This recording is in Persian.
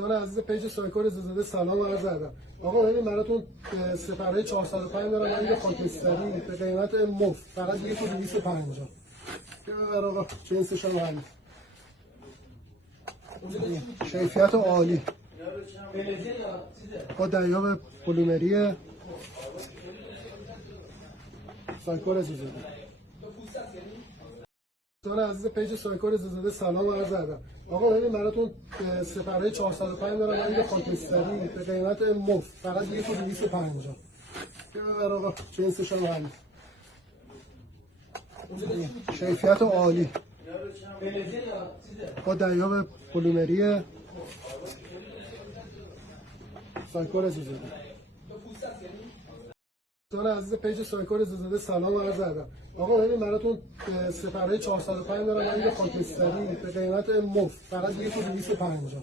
دوستان عزیز پیج سایکو رضازاده سلام و عرض ادب. آقا ببین براتون سپره 405 دارم من یه خاکستری به قیمت مفت فقط 1250. ببر آقا جنسش هم عالی. کیفیت عالی. با دریاب پلیمری سایکو رضازاده. دوستان عزیز پیج سایکو رضازاده سلام و عرض ادب. آقا ببین براتون سپره 405 دارم من یه خاکستری به قیمت مفت فقط 1250. ببر آقا جنسش هم عالی. با دریاب پلیمری سایکو رضازاده. دوستان عزیز پیج سایکو رضازاده سلام و عرض ادب. آقا ببین براتون سپره 405 دارم من یه خاکستری به قیمت مفت فقط 1250. ببر آقا جنسش هم عالی. کیفیت عالی. با دریاب پلیمری سایکو رضازاده. دوستان عزیز پیج سایکو رضازاده سلام و عرض ادب. آقا ببین براتون سپره 405 دارم من یه خاکستری به قیمت مفت فقط 1250.